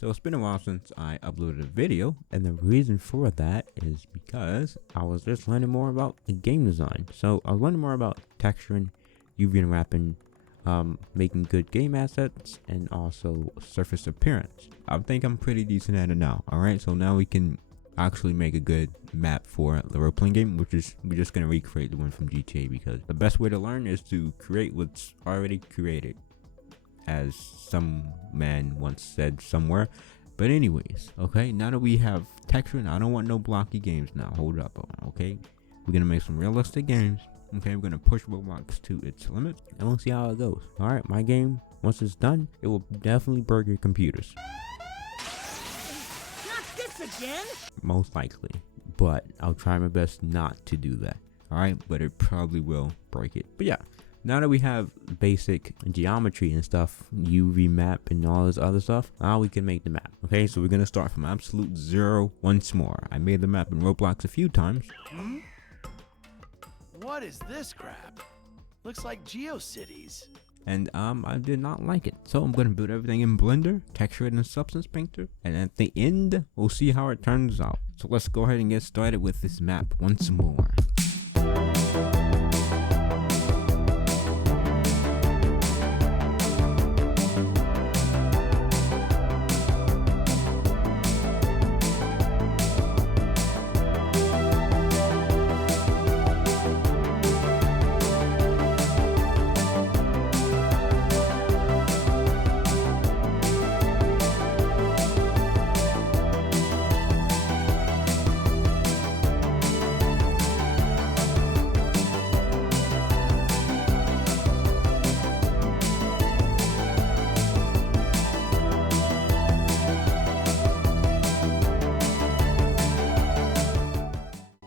So it's been a while since I uploaded a video, and the reason for that is because I was just learning more about the game design. So I was learning more about texturing, UV unwrapping, making good game assets, and also surface appearance. I think I'm pretty decent at it now. Alright, so now we can actually make a good map for the role-playing game, which is we're just going to recreate the one from GTA, because the best way to learn is to create what's already created, as some man once said somewhere. But anyways, okay, now that we have texture, and I don't want no blocky games now. Hold up, okay? We're gonna make some realistic games. Okay, we're gonna push Roblox to its limit, and we'll see how it goes. All right, my game, once it's done, it will definitely break your computers. Not this again. Most likely, but I'll try my best not to do that. All right, but it probably will break it. But yeah. Now that we have basic geometry and stuff, UV map and all this other stuff, now we can make the map. Okay, so we're gonna start from absolute zero once more. I made the map in Roblox a few times. What is this crap? Looks like GeoCities. And I did not like it. So I'm gonna build everything in Blender, texture it in Substance Painter, and at the end, we'll see how it turns out. So let's go ahead and get started with this map once more.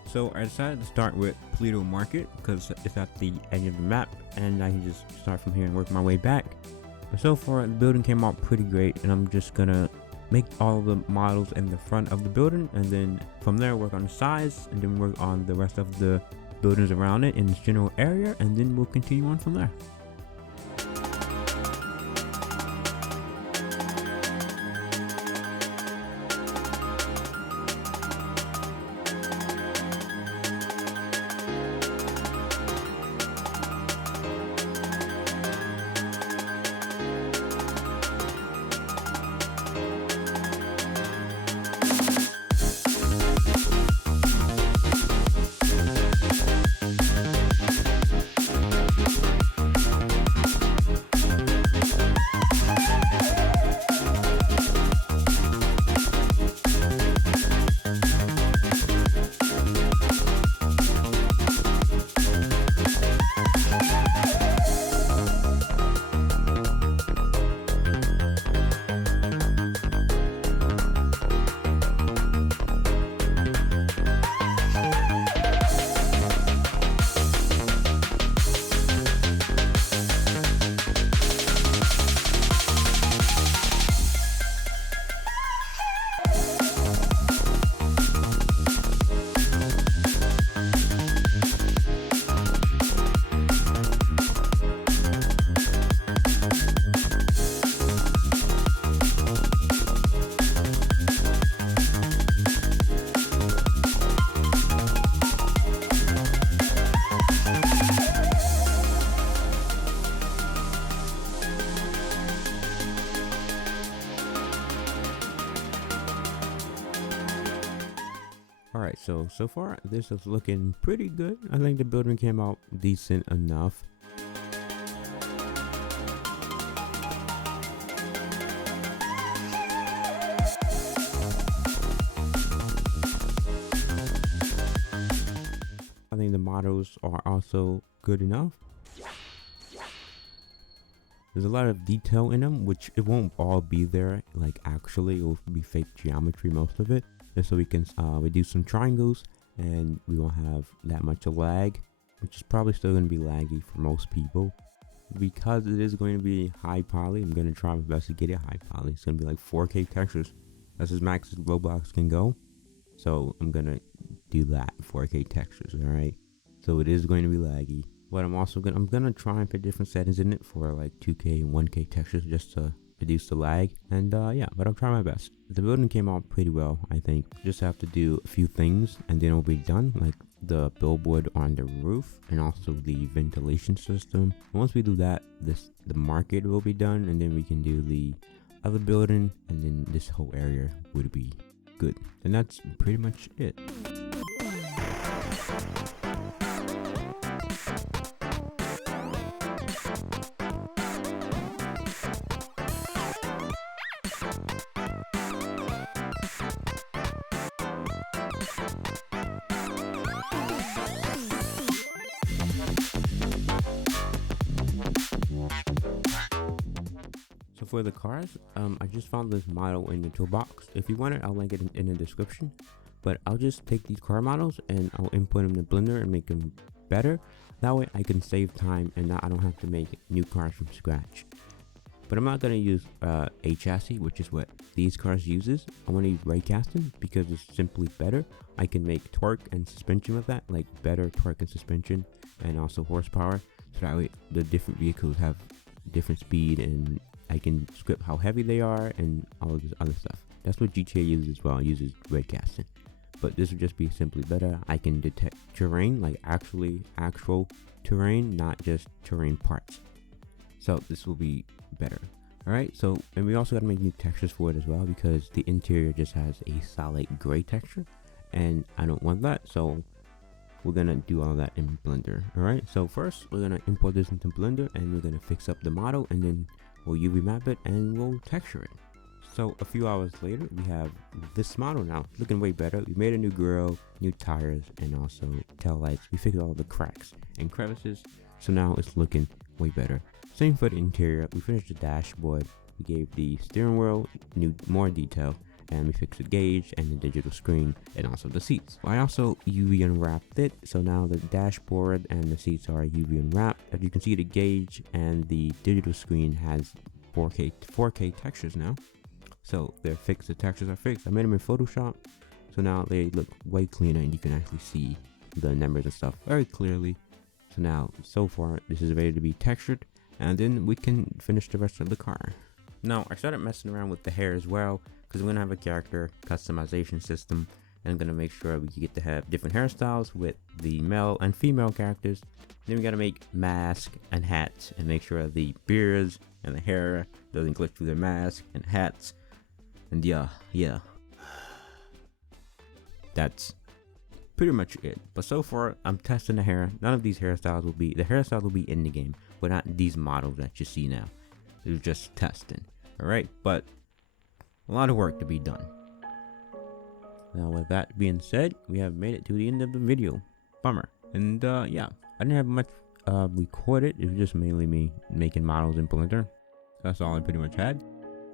So I decided to start with Pluto Market because it's at the edge of the map, and I can just start from here and work my way back. But so far, the building came out pretty great, and I'm just gonna make all of the models in the front of the building, and then from there work on the sides, and then work on the rest of the buildings around it in this general area, and then we'll continue on from there. Alright, so far this is looking pretty good. I think the building came out decent enough. I think the models are also good enough. There's a lot of detail in them, which it won't all be there. Like actually, it will be fake geometry, most of it. Just so we can reduce some triangles, and we won't have that much lag, which is probably still going to be laggy for most people. Because it is going to be high poly, I'm going to try my best to get it high poly. It's going to be like 4K textures. That's as max as Roblox can go. So I'm going to do that, 4K textures, alright? So it is going to be laggy. But I'm also gonna try and put different settings in it for like 2K and 1K textures, just to reduce the lag, and yeah, but I'll try my best. The building came out pretty well, I think. Just have to do a few things and then it'll be done, like the billboard on the roof and also the ventilation system. Once we do that, the market will be done, and then we can do the other building, and then this whole area would be good. And that's pretty much it. So for the cars, I just found this model in the toolbox. If you want it, I'll link it in the description. But I'll just take these car models and I'll input them in Blender and make them better. That way I can save time and I don't have to make new cars from scratch. But I'm not going to use a chassis, which is what these cars uses. I want to use ray casting because it's simply better. I can make torque and suspension with that, like better torque and suspension and also horsepower. So that way the different vehicles have different speed, and I can script how heavy they are and all of this other stuff. That's what GTA uses as well. It uses ray casting. But this would just be simply better. I can detect terrain, like actual terrain, not just terrain parts. So this will be better. Alright, so, and we also got to make new textures for it as well, because the interior just has a solid gray texture and I don't want that. So we're gonna do all that in Blender. Alright, so first we're gonna import this into Blender and we're gonna fix up the model, and then we'll UV map it and we'll texture it. So a few hours later, we have this model now, looking way better. We made a new grille, new tires, and also tail lights. We fixed all the cracks and crevices, so now it's looking way better. Same for the interior. We finished the dashboard. We gave the steering wheel more detail, and we fixed the gauge and the digital screen and also the seats. I also UV unwrapped it, so now the dashboard and the seats are UV unwrapped. As you can see, the gauge and the digital screen has 4K textures now. So they're fixed, the textures are fixed. I made them in Photoshop, so now they look way cleaner and you can actually see the numbers and stuff very clearly. So now, so far, this is ready to be textured, and then we can finish the rest of the car. Now, I started messing around with the hair as well, because we're gonna have a character customization system, and I'm gonna make sure we get to have different hairstyles with the male and female characters. Then we gotta make masks and hats, and make sure the beards and the hair doesn't glitch through the mask and hats. And yeah, that's pretty much it. But so far, I'm testing the hair. None of these hairstyles will be, the hairstyles will be in the game, but not these models that you see now. It was just testing. Alright, but a lot of work to be done. Now with that being said, we have made it to the end of the video. Bummer. And yeah, I didn't have much recorded. It was just mainly me making models in Blender. That's all I pretty much had.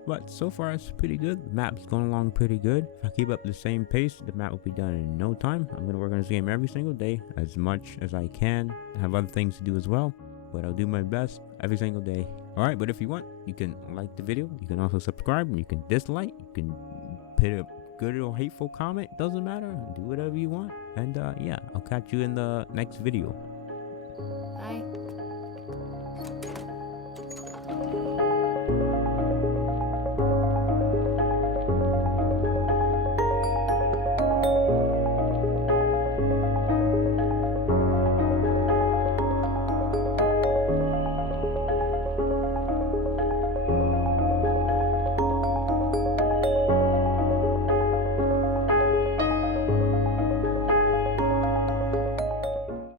But so far it's pretty good. The map's going along pretty good. If I keep up the same pace, the map will be done in no time. I'm going to work on this game every single day as much as I can. I have other things to do as well, but I'll do my best every single day. Alright, but if you want, you can like the video. You can also subscribe, and you can dislike. You can put a good or hateful comment. Doesn't matter. Do whatever you want. And yeah, I'll catch you in the next video.